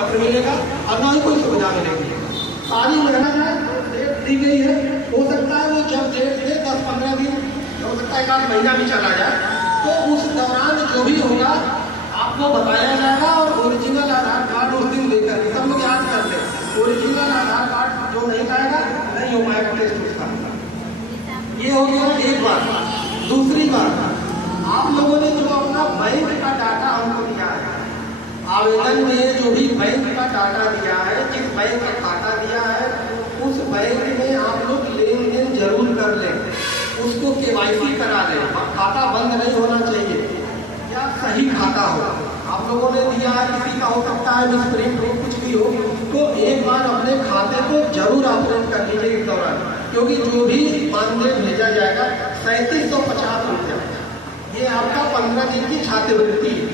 पत्र मिलेगा और ना ही कोई सुविधा मिलेगी। सारी मेहनत है, डेट दी गई है, हो सकता है वो जब डेट दे 10-15 दिन, हो सकता है 1 महीना भी चला जाए, तो उस दौरान जो भी होगा आपको बताया जाएगा और ओरिजिनल आधार कार्ड उस दिन देकर सब लोग याद कर ले, ओरिजिनल आधार कार्ड जो नहीं लाएगा नहीं हो पाएगा टेस्ट उसका। ये हो गया एक बात। दूसरी बात, आप लोगों ने जो अपना बैंक का डाटा हमको दिया है, आवेदन में जो भी बैंक का डाटा दिया है, जिस बैंक का खाता दिया है, उस बैंक में आप लोग लेन देन जरूर कर लें, उसको KYC करा लें। खाता बंद नहीं होना चाहिए या सही खाता हो। आप लोगों ने दिया है, किसी का हो सकता है मिसप्रिंट हो, कुछ भी हो, तो एक बार अपने खाते को जरूर ऑपरेट कर लीजिए इस दौरान, क्योंकि जो भी मानदेय भेजा जाएगा 3750 रुपया, ये आपका 15 दिन की छात्रवृत्ति है,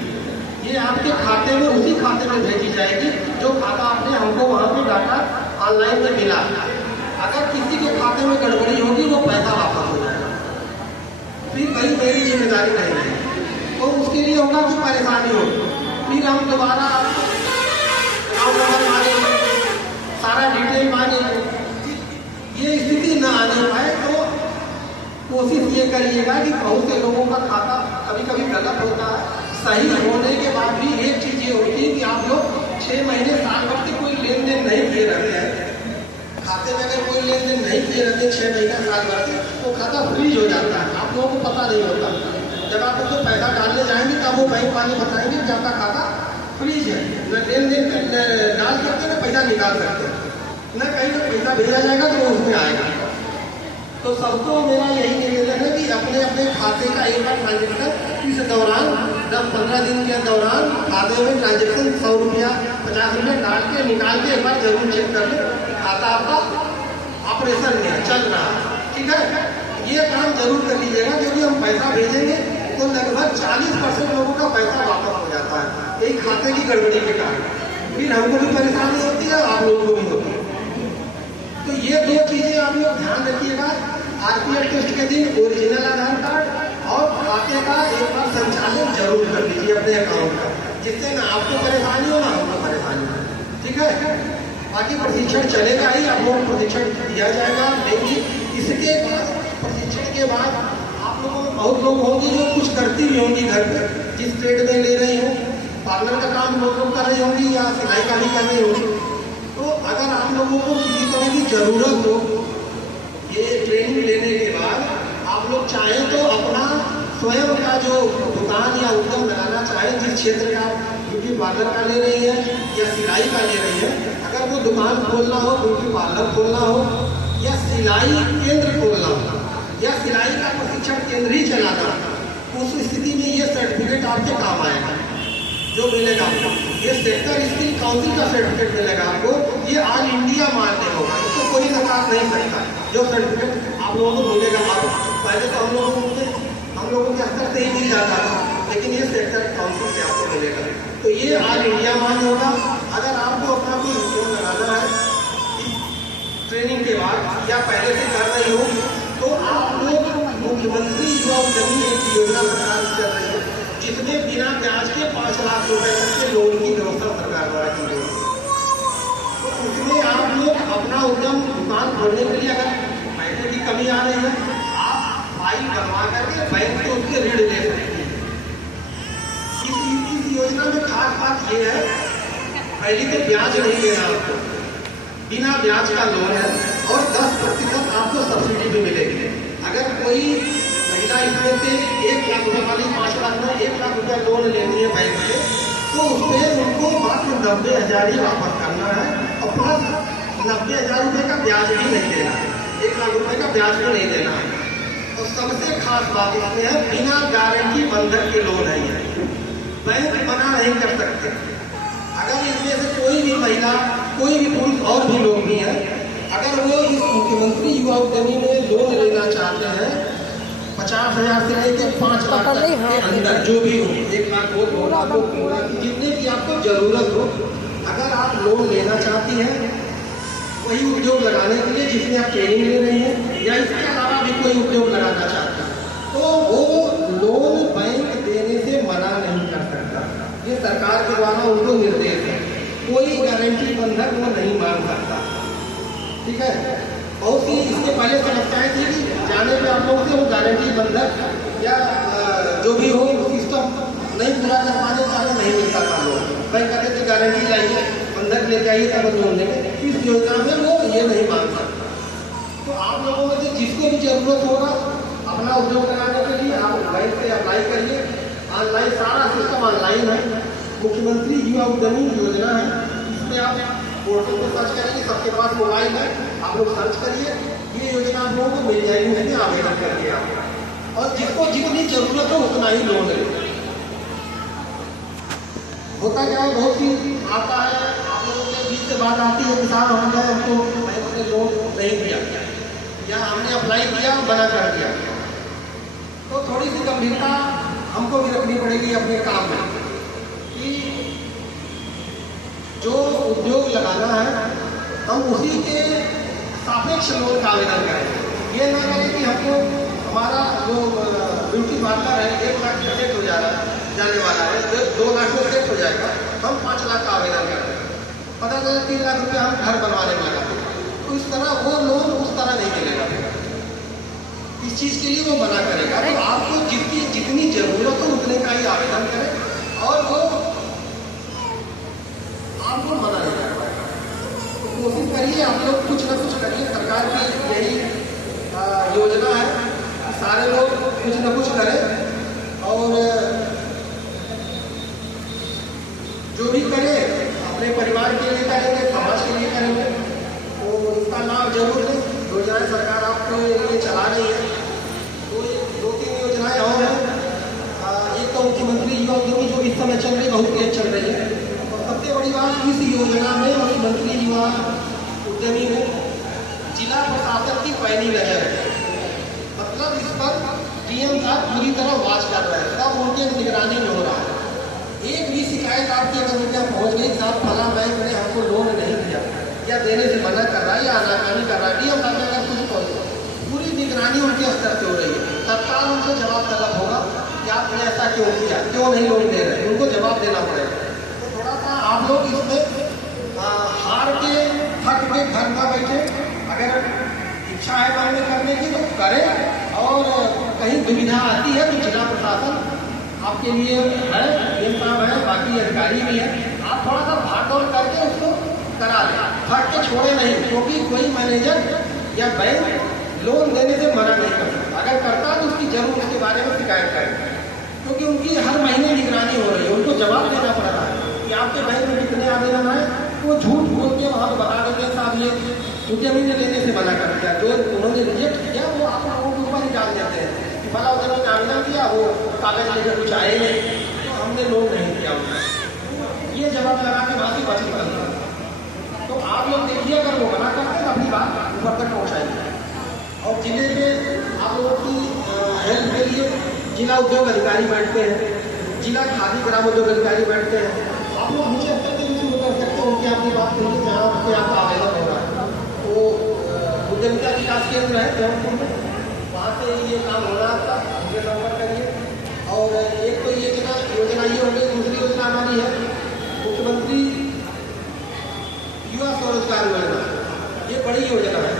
ये आपके खाते में, उसी खाते में भेजी जाएगी जो खाता आपने हमको वहाँ पे डाटा ऑनलाइन में मिला। अगर किसी के खाते में गड़बड़ी होगी वो पैसा वापस हो जाएगा, फिर कहीं मेरी जिम्मेदारी नहीं है, तो उसके लिए होगा कि परेशानी होगी, फिर हम दोबारा अकाउंट नंबर मांगेंगे, सारा डिटेल मांगेंगे, ये स्थिति न आने पाए। तो कोशिश ये करिएगा कि बहुत से लोगों का खाता कभी कभी गलत होता है, सही होने के बाद भी एक चीज ये होती है कि आप लोग 6 महीने साल भर से कोई लेन देन नहीं किए रहते हैं, खाते में अगर कोई लेन देन नहीं किए रहते 6 महीना साल भर से, तो खाता फ्रीज हो जाता है, आप लोगों को पता नहीं होता। जब आप उसको पैसा डालने जाएंगे तब वो बैंक वाले बताएंगे कि आपका खाता फ्रीज है, न लेन देन डाल सकते न पैसा निकाल सकते, न कहीं से पैसा भेजा जाएगा तो वो उसमें आएगा। तो सबको मेरा यही निवेदन है कि अपने अपने खाते का एक बार ट्रांजेक्शन इस दौरान 10-15 दिन के दौरान खाते में ट्रांजेक्शन 100 रुपया 50 रुपया डाल के निकाल के एक बार जरूर चेक कर ले, खाता आपका ऑपरेशन में चल रहा है, ठीक है। ये काम जरूर कर लीजिएगा, क्योंकि हम पैसा भेजेंगे तो लगभग 40% लोगों का पैसा वापस हो जाता है यही खाते की गड़बड़ी के कारण, फिर हमको भी परेशानी होती है, आप लोगों को भी होती है। तो ये 2 चीजें आप लोग ध्यान रखिएगा, RPL टेस्ट के दिन ओरिजिनल आधार कार्ड और खाते का एक बार संचालन जरूर कर लीजिए अपने अकाउंट का, जिससे ना आपको परेशानी हो ना हमको परेशानी हो, ठीक है। बाकी प्रशिक्षण चलेगा ही, आप लोग प्रशिक्षण दिया जाएगा, लेकिन इसके बाद प्रशिक्षण के बाद आप लोगों में बहुत लोग होंगे जो कुछ करती भी होंगी घर पे, जिस ट्रेड में ले रही हो, पार्लर का काम बहुत लोग कर रही होंगी या सिलाई का भी कर रही होंगी। तो अगर आप लोगों को किसी तरह की जरूरत हो, ये ट्रेनिंग लेने के बाद आप लोग चाहें तो अपना स्वयं का जो दुकान या उद्यम लगाना चाहें, जिस क्षेत्र का आप ब्यूटी पार्लर का ले रही है या सिलाई का ले रही है, अगर वो दुकान खोलना हो, ब्यूटी पार्लर खोलना हो या सिलाई केंद्र खोलना हो या सिलाई का प्रशिक्षण केंद्र ही चलाना, उस स्थिति में ये सर्टिफिकेट आपके काम आएगा जो मिलेगा आपको। ये सेक्टर स्किल काउंसिल का सर्टिफिकेट मिलेगा आपको, ये ऑल इंडिया मान्य होगा, इसको कोई नकार नहीं सकता। जो सर्टिफिकेट आप लोगों को मिलेगा, आप पहले तो हम लोगों के स्तर से ही मिल जाता था, लेकिन ये सेक्टर काउंसिल से आपको मिलेगा, तो ये ऑल इंडिया मान्य होगा। अगर आपको अपना कोई उद्योग लगाना है ट्रेनिंग के बाद या पहले से कर रही हो, तो आप लोग मुख्यमंत्री युवा उद्यमी एक योजना सरकार कर रही है, जिसमें बिना ब्याज के 5 लाख रुपए तक के लोन की व्यवस्था सरकार द्वारा की गई। तो उसमें आप लोग अपना उद्यम दुकान खोलने के लिए अगर पैसे की कमी आ रही है, आप फाइल बनवा करके बैंक से उसके ऋण ले सकते हैं। इस योजना में खास बात यह है, पहले तो ब्याज नहीं देना आपको, बिना ब्याज का लोन है और 10% आपको सब्सिडी भी मिलेगी। अगर कोई महिला इसमें से 1 लाख रुपए वाली 5 लाख में 1 लाख रुपया लोन लेनी है बैंक से, तो उसमें उनको मात्र 90,000 ही वापस करना है और प्लस 90,000 रुपये का ब्याज भी नहीं देना है, 1 लाख रुपये का ब्याज भी नहीं देना है। और सबसे खास बात इसमें है, बिना गारंटी बंधक के लोन है, ये बैंक मना नहीं कर सकते। अगर इसमें से कोई भी महिला, कोई भी पुरुष और भी लोग भी हैं, अगर वो इस मुख्यमंत्री युवा उद्यमी में लोन लेना चाहते हैं 50,000 से लेकर 5 लाख तक के अंदर, जो भी हो, 1 लाख हो, 2 लाख हो, 3 लाख, जितने की आपको जरूरत हो, अगर आप लोन लेना चाहती हैं वही उद्योग लगाने के लिए जिसमें आप ट्रेनिंग ले रही हैं या इसके अलावा भी कोई उद्योग लगाना चाहते हैं, तो वो लोन बैंक देने से मना नहीं कर सकता। ये सरकार के द्वारा उनको निर्देश है। कोई बंधक वो नहीं मांग सकता। ठीक है, बहुत सी इसके पहले समस्याएं थी कि जाने पे आप लोग से वो गारंटी बंधक या जो भी हो सिस्टम नहीं पूरा कर पाने कारण नहीं मिलता था। लोग बैंक कहते थे गारंटी लाइए, बंधक लेके आइए तब लोन देंगे। इस योजना में वो ये नहीं मांग सकता। तो आप लोगों में से जिसको भी जरूरत होगा अपना उद्योग कराने के लिए आप बैंक से अप्लाई करिए। ऑनलाइन सारा सिस्टम ऑनलाइन है। मुख्यमंत्री युवा उद्यमी योजना है, इसमें आप पोर्टल पर सर्च करेंगे, सबके पास मोबाइल है, आप लोग सर्च करिए, ये योजना आप लोगों को मिल जाएगी। उसमें आवेदन करिए आप, और जिसको जितनी जरूरत हो उतना ही लोन ले। होता क्या है, बहुत सी आता है आप लोगों के बीच से बात आती है, किसान हो गए हमको बैंक ने लोन नहीं दिया या हमने अप्लाई किया मना कर दिया, तो थोड़ी सी गंभीरता हमको भी रखनी पड़ेगी अपने काम में कि जो उद्योग लगाना है हम उसी के सापेक्ष लोन का आवेदन करें। ये ना करें कि हमको हमारा जो ब्यूटी पार्लर है 1 लाख से सेट हो जाने वाला है, 2 लाख में सेट हो जाएगा, हम 5 लाख का आवेदन करें, पता चला 3 लाख रुपया हम घर बनवाने में लगा। तो इस तरह वो लोन उस तरह नहीं मिलेगा, इस चीज़ के लिए वो मना करेगा। तो आपको जितनी जरूरत हो उतने का ही आवेदन करें और वो आपको मना नहीं करता। तो कोशिश करिए आप लोग कुछ ना कुछ करिए। सरकार की यही योजना है, सारे लोग कुछ ना कुछ करें और जो भी करें अपने परिवार के लिए करेंगे, समाज के लिए करेंगे, तो इसका लाभ जरूर लें। योजनाएं सरकार आपके लिए चला रही है, तो 2-3 योजनाएं और हैं। एक तो मुख्यमंत्री युवा उद्यमी जो इस समय चल रही, बहुत तेज चल रही है। और सबसे बड़ी बात, इस योजना में मुख्यमंत्री युवा उद्यमी में जिला प्रशासन की पैनी नजर है। मतलब इस पर डीएम साहब पूरी तरह वॉच कर रहे हैं, सब उनके निगरानी में हो रहा है। एक भी शिकायत आपकी अगर उनके यहाँ पहुँच गई, साहब फला बैंक ने हमको लोन नहीं दिया या देने से मना कर रहा है या आनाकानी कर रहा है, डीएम साहब अगर कुछ पहुँच, पूरी निगरानी उनके स्तर से हो रही है। तत्काल उनसे जवाब तलब होगा कि आपने ऐसा क्यों किया, क्यों नहीं लोन दे रहे, उनको जवाब देना पड़ेगा। तो थोड़ा सा आप लोग इसमें हार के थक के घर ना बैठे, अगर इच्छा है मांगे करने की तो करें, और कहीं दुविधा आती है तो जिला प्रशासन आपके लिए है, डीएम साहब है, बाकी अधिकारी भी है, आप थोड़ा सा भागदौड़ करके उसको करा दें, थक के छोड़े नहीं। क्योंकि कोई मैनेजर या बैंक लोन देने से मना नहीं कर सकता, अगर करता तो उसकी जरूर उसके बारे में शिकायत करें, क्योंकि उनकी हर महीने निगरानी हो रही है, उनको जवाब देना पड़ रहा है कि आपके बैंक में कितने आवेदन आए। वो झूठ बोल के वहाँ पर बता देते हैं साहब ये उद्यमी ने लेने से मना कर दिया, जो उन्होंने रिजेक्ट किया वो आप लोगों के ऊपर ही डाल देते हैं कि भला उद्यमी ने आवेदन किया, वो कागज लेकर कुछ आए नहीं, तो हमने लोन नहीं किया उन्हें, ये जवाब लगा के बाकी बच निकलता। तो आप लोग देखिए, अगर वो मना करते हैं अपनी बात ऊपर तक पहुँचाइए। और जिले में आप लोगों की हेल्प के लिए जिला उद्योग अधिकारी बैठते हैं, जिला खादी ग्राम उद्योग अधिकारी बैठते हैं, आप लोग नीचे स्तर के भी शुरू कर सकते हैं। उनकी आपकी बात सुनिए, जहाँ आपके यहाँ का आवेदन हो रहा है तो उद्यमिता विकास केंद्र है जौनपुर में, वहाँ से ये काम हो रहा है आपका, उनसे संपर्क करिए। और एक तो ये योजना ये हो गई, दूसरी योजना हमारी है मुख्यमंत्री युवा स्वरोजगार योजना, ये बड़ी योजना है।